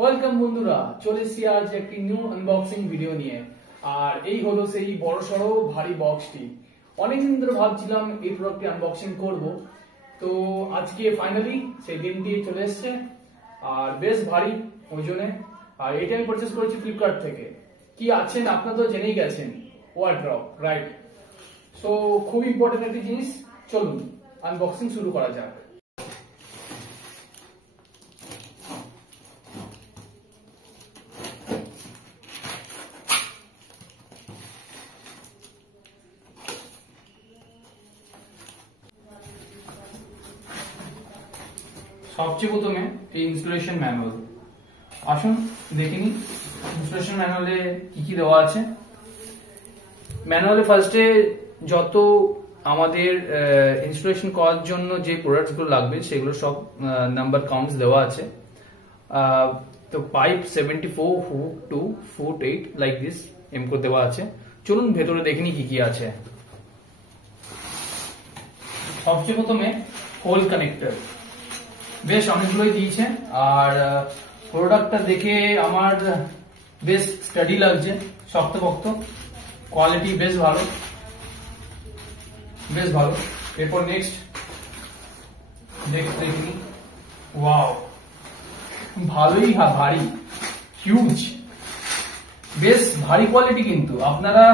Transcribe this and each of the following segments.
Welcome বন্ধুরা, চলে এসেছি আজ একটি নিউ আনবক্সিং ভিডিও নিয়ে। আর এই হলো সেই বড়সড় ভারী বক্সটি। অনেকদিন ধরে ভাবছিলাম এই প্রোডাক্টটি আনবক্সিং করব, তো আজকে ফাইনালি সেই দিনটি চলে এসেছে। আর বেশ ভারী ওজনে। আর এটা আমি পারচেস করেছি ফ্লিপকার্ট থেকে। কি আছেন আপনারা তো জেনেই গেছেন, ওয়ার্ড্রপ, রাইট? সো খুব ইম্পর্টেন্ট একটি জিনিস। চলুন আনবক্সিং শুরু করা যাক। সবচেয়ে প্রথমে এই ইনস্টলেশন ম্যানুয়াল। আসুন দেখে নিই ইনস্টলেশন ম্যানুয়ালে কি কি দেওয়া আছে। ম্যানুয়ালে ফার্স্টে যত আমাদের ইনস্টলেশন করার জন্য যে প্রোডাক্টস গুলো লাগবে সেগুলো সব নাম্বার কাউন্টস দেওয়া আছে। তো pipe 74, hook 2, foot 8 like this এম করে দেওয়া আছে। চলুন ভেতরে দেখে নিই কি কি আছে। সবচেয়ে প্রথমে হোল কানেক্টর, বেশ অনেকগুলোই দিয়েছে। আর প্রোডাক্টটা দেখে আমার বেশ স্টাডি লাগছে, শক্তপোক্ত, কোয়ালিটি বেশ ভালো, বেশ ভালো। এরপর নেক্সট দেখিনি, ওয়াও ভালোই ভারী, হিউজ, বেশ ভারী কোয়ালিটি। কিন্তু আপনারা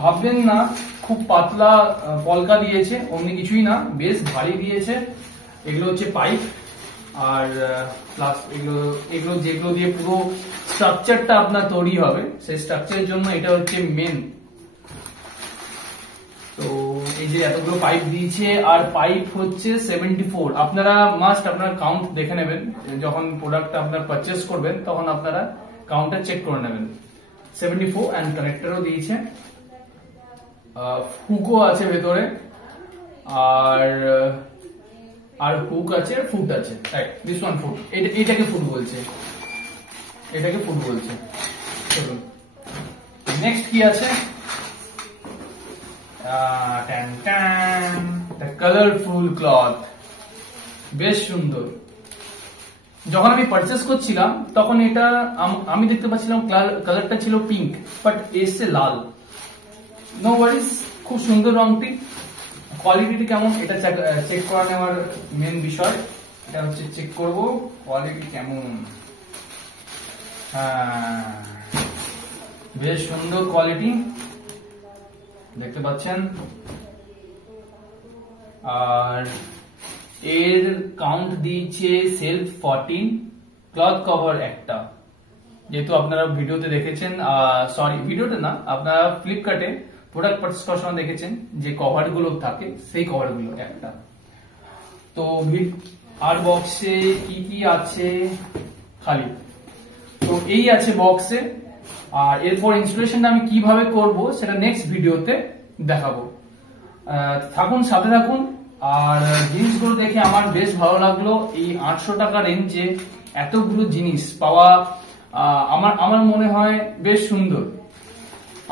ভাববেন না খুব পাতলা পলকা দিয়েছে, অমনি কিছুই না, বেশ ভারী দিয়েছে। এগুলো হচ্ছে পাইপ। আর প্লাস এগুলো যেগুলো দিয়ে পুরো স্ট্রাকচারটা আপনার তৈরি হবে, সেই স্ট্রাকচারের জন্য এটা হচ্ছে মেন। তো এই যে এতগুলো পাইপ দিয়েছে, আর পাইপ হচ্ছে 74। আপনারা আপনারা কাউন্ট দেখে নেবেন, যখন প্রোডাক্টটা আপনারা পারচেস করবেন তখন আপনারা কাউন্টটা চেক করে নেবেন। 74 এন্ড কানেক্টরও দিয়েছে, হুকও আছে ভেতরে, আর হুক আছে, ফুট আছে, রাইট, দিস ওয়ান ফুট। এটাকে ফুট বলছে, এটাকে ফুট বলছে। চলুন নেক্সট কি আছে। কালারফুল ক্লথ, বেশ সুন্দর। যখন আমি পারচেস করছিলাম তখন এটা আমি দেখতে পাচ্ছিলাম কালারটা ছিল পিঙ্ক, বাট এসছে লাল। নো ওয়ারিজ, খুব সুন্দর রংটি। কোয়ালিটি কেমন এটা চেক করা নেওয়ার মেন বিষয়। এটা হচ্ছে চেক করব কোয়ালিটি কেমন। হ্যাঁ, বেশ সুন্দর কোয়ালিটি, দেখতে পাচ্ছেন। আর এর কাউন্ট দিয়েছে সেলফ 14, ক্লথ কভার একটা। যেহেতু আপনারা ভিডিওতে দেখেছেন, সরি ভিডিওতে না, আপনারা ফ্লিপকার্টে প্রোডাক্ট পারচেস করার সময় দেখেছেন যে কভার গুলো থাকে, সেই কভার গুলো একটা। তো আর বক্সে কি কি আছে, খালি তো এই আছে বক্সে। আর এরপর ইনস্টলেশনটা আমি কিভাবে করব সেটা নেক্সট ভিডিওতে দেখাবো। থাকুন, সাথে থাকুন। আর জিনিসগুলো দেখে আমার বেশ ভালো লাগলো। এই 800 টাকা রেঞ্জে এতগুলো জিনিস পাওয়া আমার মনে হয় বেশ সুন্দর।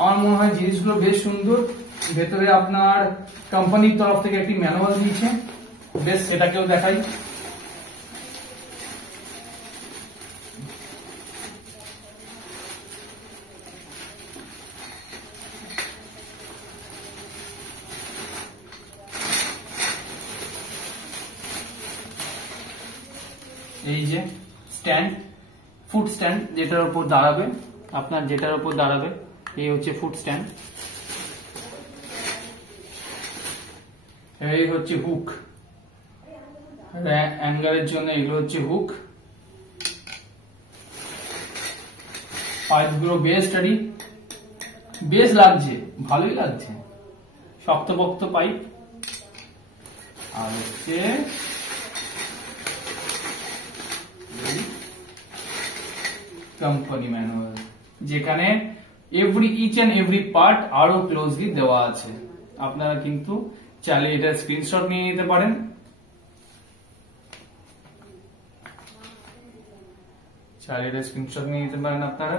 আমার মনে হয় জিনিসগুলো বেশ সুন্দর। ভেতরে আপনার কোম্পানির তরফ থেকে একটি ম্যানুয়াল দিয়েছে, বেশ সেটাকেও দেখাই। এই যে স্ট্যান্ড, ফুট স্ট্যান্ড, যেটার উপর দাঁড়াবে আপনার, যেটার উপর দাঁড়াবে এই হচ্ছে ফুট স্ট্যান্ড। এই হচ্ছে হুক, অ্যাঙ্গারের জন্য এগুলো হচ্ছে হুক। পাইপগুলো বেশ স্টাডি, বেশ লাগছে, ভালোই লাগছে, শক্তপোক্ত পাইপ। আর হচ্ছে কোম্পানি ম্যানুয়াল, যেখানে ইচ এন্ড এভরি পার্ট আরো ক্লোজলি দেওয়া আছে। আপনারা কিন্তু চাইলে এটা স্ক্রিনশট নিয়ে নিতে পারেন। আপনারা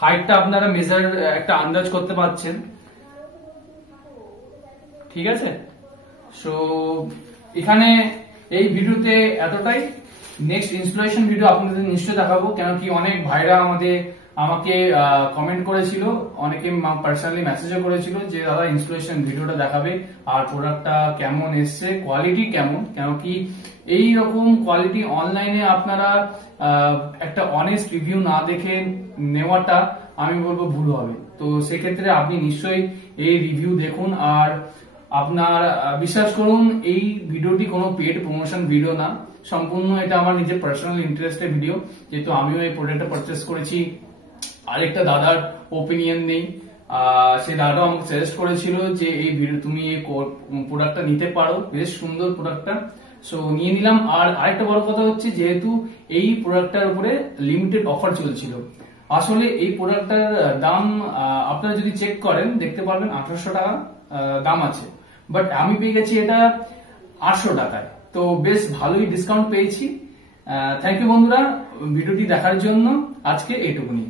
হাইটটা আপনারা মেজার একটা আন্দাজ করতে পারছেন, ঠিক আছে? সো এখানে এই ভিডিওতে এতটাই। নেক্সট ইনস্টলেশন ভিডিও আপনাদের নিশ্চয়ই দেখাবো, কেন কি অনেক ভাইরা আমাকে কমেন্ট করেছিল, অনেকে পার্সোনালি মেসেজও করেছিল যে দাদা ইনস্টলেশন ভিডিওটা দেখাবে আর প্রোডাক্টটা কেমন এসছে, কোয়ালিটি কেমন, কেন কি এই রকম কোয়ালিটি অনলাইনে আপনারা একটা অনেস্ট রিভিউ না দেখে নেওয়াটা আমি বলবো ভুল হবে। তো সেক্ষেত্রে আপনি নিশ্চয়ই এই রিভিউ দেখুন। আর আপনার বিশ্বাস করুন এই ভিডিওটি কোনো পেড প্রমোশন ভিডিও না, সম্পূর্ণ এটা আমার নিজের পার্সোনাল ইন্টারেস্টের ভিডিও, যেহেতু আমিও এই প্রোডাক্টটা পারচেস করেছি। আরেকটা দাদার ওপিনিয়ন নেই, সেই দাদা আমাকে সাজেস্ট করেছিল যে এই ভিডিও তুমি এই প্রোডাক্টটা নিতে পারো, বেশ সুন্দর প্রোডাক্টটা, সো নিয়ে নিলাম। আর আরেকটা বড় কথা হচ্ছে যেহেতু এই প্রোডাক্টটার উপরে লিমিটেড অফার চলছিল, আসলে এই প্রোডাক্টটার দাম আপনারা যদি চেক করেন দেখতে পারবেন 1800 টাকা দাম আছে, বাট আমি পেয়ে গেছি এটা 800 টাকায়, তো বেশ ভালোই ডিসকাউন্ট পেয়েছি। থ্যাংক ইউ বন্ধুরা ভিডিওটি দেখার জন্য, আজকে এইটুকুনি।